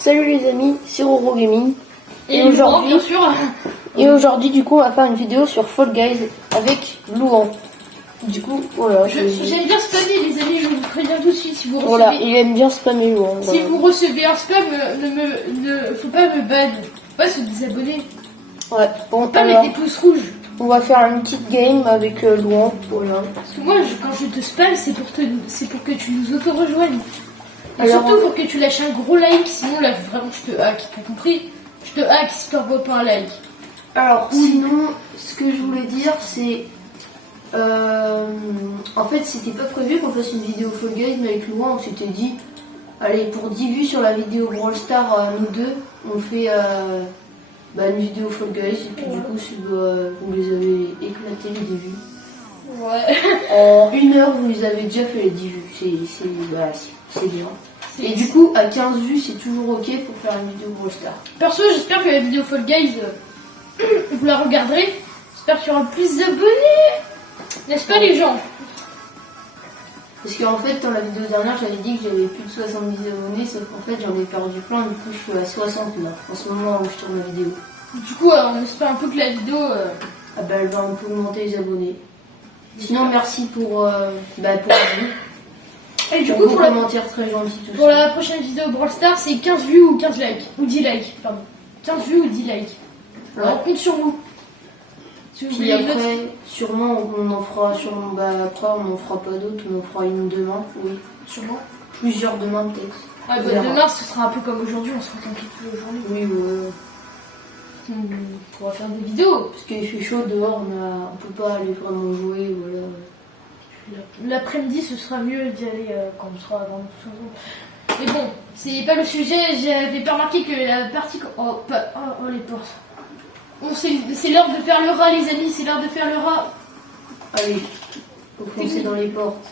Salut les amis, c'est Roro Gaming. Et aujourd'hui, bien sûr. Et aujourd'hui, du coup, on va faire une vidéo sur Fall Guys avec Louan. Du coup, voilà. J'aime bien spammer les amis, je vous préviens tout de suite si vous recevez. Voilà, il aime bien spammer Louan. Si vous recevez un spam, faut pas me ban, faut pas se désabonner. Ouais, bon, Faut pas mettre des pouces rouges. On va faire une petite game avec Louan. Voilà. Parce que moi, quand je te spam, c'est pour que tu nous auto-rejoignes. Et Alors, surtout pour que tu lâches un gros like, sinon là vraiment je te hack, t'as compris? Je te hack si t'envoies pas un like. Alors sinon, ce que je voulais dire c'est... en fait c'était pas prévu qu'on fasse une vidéo Fall Guys, mais avec Louan on s'était dit, allez, pour 10 vues sur la vidéo Brawl Star, nous deux, on fait une vidéo Fall Guys, et puis du coup si vous les avez éclatés les 10 vues. Ouais. En 1 heure vous les avez déjà fait les 10 vues, c'est bien. Et du coup, à 15 vues, c'est toujours ok pour faire une vidéo Brawl Stars. Perso, j'espère que la vidéo Fall Guys, vous la regarderez. J'espère qu'il y aura plus d'abonnés. N'est-ce pas les gens? Parce qu'en fait, dans la vidéo dernière, j'avais dit que j'avais plus de 70 abonnés, sauf qu'en fait, j'en ai perdu plein, du coup, je suis à 60 là, en ce moment où je tourne la vidéo. Du coup, on espère un peu que la vidéo... elle va un peu augmenter les abonnés. Sinon, merci pour la vue. Et du coup, pour commentaire très gentil tout pour la prochaine vidéo Brawl Stars, c'est 15 vues ou 15 likes. Ou 10 likes, pardon. 15 vues ou 10 likes. Ouais. On compte sur vous. Si vous Puis voulez après, sûrement, on en fera, après, on en fera pas d'autres, on en fera une demain, oui. Sûrement. Plusieurs demain, peut-être. Ah bah demain, ce sera un peu comme aujourd'hui, on se retrouve toute la journée. Oui, ouais. On pourra faire des vidéos. Parce qu'il fait chaud dehors, on peut pas aller vraiment jouer, voilà. L'après-midi, ce sera mieux d'y aller quand on sera vraiment tous ensemble. Mais bon, c'est pas le sujet. J'avais pas remarqué que la partie... Oh, les portes. Bon, c'est l'heure de faire le rat, les amis. C'est l'heure de faire le rat. Allez, faut foncer dans les portes.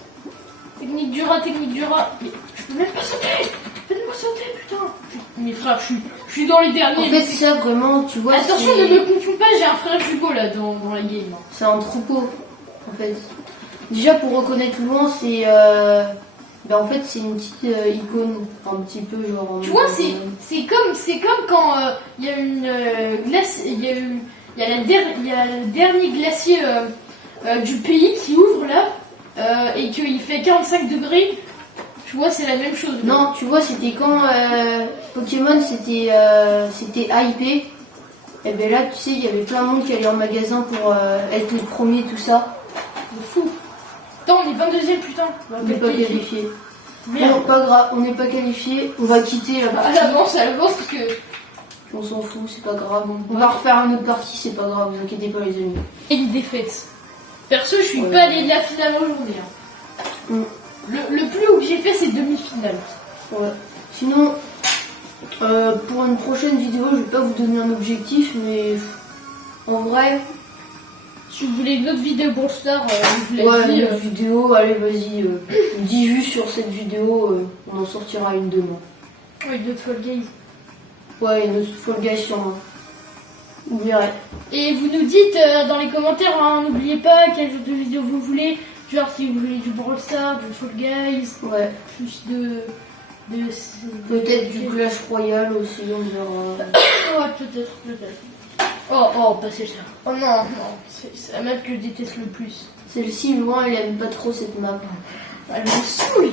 Technique du rat, technique du rat. Mais je peux même pas sauter. Faites-moi sauter, putain. Mes frères, je suis dans les derniers. En fait, ça, vraiment, tu vois... Attention, ne me confonds pas. J'ai un frère jumeau, là, dans la game. C'est un troupeau, en fait. Déjà, pour reconnaître Louan, c'est... en fait, c'est une petite icône, un petit peu genre... Tu vois, c'est comme quand il y a une glace... Il y a le dernier glacier du pays qui ouvre, là, et qu'il fait 45 degrés. Tu vois, c'est la même chose. Non, tu vois, c'était quand Pokémon, c'était hypé. Et bien là, tu sais, il y avait plein de monde qui allait en magasin pour être les premiers, tout ça. C'est fou. Attends, on est 22ème, putain. On n'est pas qualifié. Merde. Non, pas grave, on n'est pas qualifié. On va quitter la partie. À l'avance, parce que... On s'en fout, c'est pas grave. On va refaire une autre partie, c'est pas grave, vous inquiétez pas les amis. Et une défaite. Perso, je suis pas allé de la finale aujourd'hui. Hein. Le plus haut que j'ai fait, c'est demi-finale. Ouais. Sinon, pour une prochaine vidéo, je vais pas vous donner un objectif, mais en vrai... Si vous voulez une autre vidéo Brawl Stars, je vous l'ai dit. Une autre vidéo, allez vas-y, 10 vues sur cette vidéo, on en sortira une demain. Ouais, une autre Fall Guys. Ouais, une autre Fall Guys sûrement. Vous verrez. Et vous nous dites dans les commentaires, hein, n'oubliez pas quel genre de vidéo vous voulez. Genre si vous voulez du Brawl Stars, du Fall Guys, ouais. Plus peut-être du Clash Royale aussi, on verra. Ouais, peut-être. Oh, passez ça. Oh non, c'est la map que je déteste le plus. Celle-ci, loin, elle aime pas trop cette map. Elle me saoule.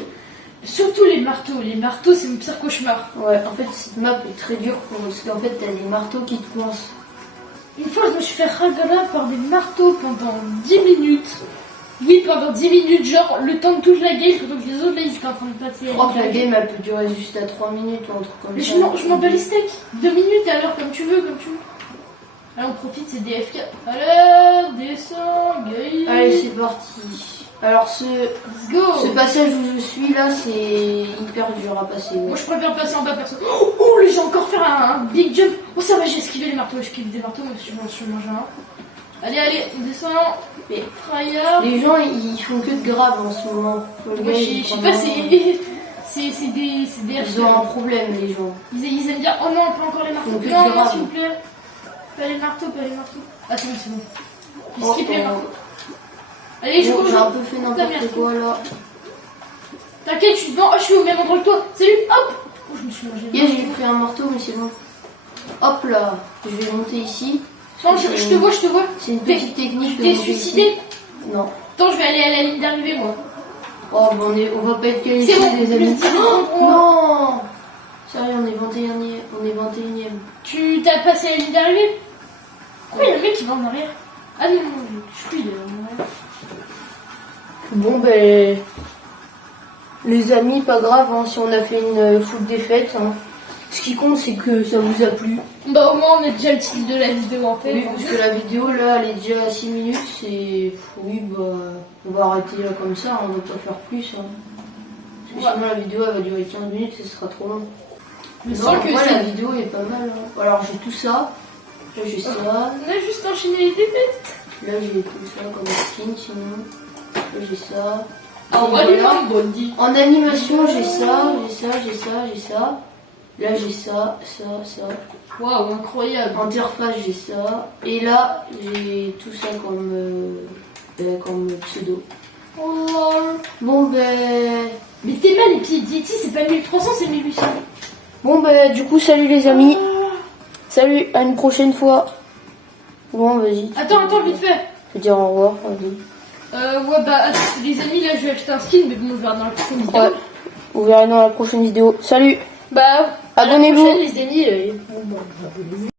Surtout les marteaux. Les marteaux, c'est mon pire cauchemar. Ouais, en fait, cette map est très dure parce qu'en fait, t'as les marteaux qui te coincent. Une fois, je me suis fait ragala par des marteaux pendant 10 minutes. Oui, pendant 10 minutes, genre le temps de toute la game, pendant que les autres là ils étaient en train de passer. Je crois que la game elle peut durer juste à 3 minutes ou un truc comme mais ça. Je m'en bats les steaks. 2 minutes alors, comme tu veux. Allez, on profite, c'est DFK. Allez, descends, gueule. Allez, c'est parti. Alors, ce passage où je suis là, c'est hyper dur à passer. Ouais. Moi, je préfère passer en bas, perso. Oh, j'ai encore fait un big jump. Oh, ça va, j'ai esquivé les marteaux. J'esquive des marteaux, mais je suis mangé un. Allez, on descend. Mais Tryhard. les gens, ils font que de grave en ce moment. Ouais, je sais pas, c'est des. Ils ont un problème, les gens. Ils aiment bien. Oh non, pas encore les marteaux. Non, s'il vous plaît. Pas les marteaux. Ah, c'est bon. J'ai skippé les marteaux. Allez, j'ai un peu fait n'importe quoi là. T'inquiète, je suis devant. Oh, je suis au même endroit que toi. Salut, hop. coup, je me suis mangé. Yes, j'ai pris un marteau, mais c'est bon. Hop là, je vais monter ici. Non, je te vois, je te vois. C'est une petite technique de T'es monter suicidé? ici. Non. Attends, je vais aller à la ligne d'arrivée, moi. Oh, bah on va pas être qualifiés, C'est bon, les amis. plus 10 secondes pour moi. Non. Sérieux, on est 21e. On est 21e. Tu t'as passé la ligne d'arrivée? Pourquoi il y a un mec qui va en arrière? Ah non, je suis en arrière. Bon, ben. Les amis, pas grave, hein, si on a fait une full défaite. Hein. Ce qui compte, c'est que ça vous a plu. Bah, au moins, on a déjà le titre de la vidéo en tête. Oui, parce que la vidéo, là, elle est déjà à 6 minutes. C'est. Oui, bah. On va arrêter là comme ça, on ne va pas faire plus. Hein. Parce que sinon, la vidéo, elle va durer 15 minutes, ce sera trop long. Je Non, sens que moi, c'est. la vidéo est pas mal. Hein. Alors, j'ai tout ça. Là, j'ai ça. On a juste enchaîné les défaites. Là, j'ai tout ça comme skin, sinon. Là, j'ai ça. Ah, Et on va lui voilà. faire une bonne dit. En animation, j'ai ça, j'ai ça. Là, j'ai ça. Waouh, incroyable. Interface, j'ai ça. Et là, j'ai tout ça comme pseudo. Oh. Bon, ben. Mais t'es mal, les pieds Yeti, c'est pas 1300, c'est 1800. Bon, ben, du coup, salut les amis. Salut, à une prochaine fois. Bon, vas-y. Attends, vite fait. Je vais dire au revoir, vas-y. Ouais, bah, les amis, là, je vais acheter un skin, mais bon, on verra dans la prochaine vidéo. Ouais, vous verrez dans la prochaine vidéo. Salut, Bah, à la abonnez-vous. prochaine, les amis. Bon, bah, abonnez-vous.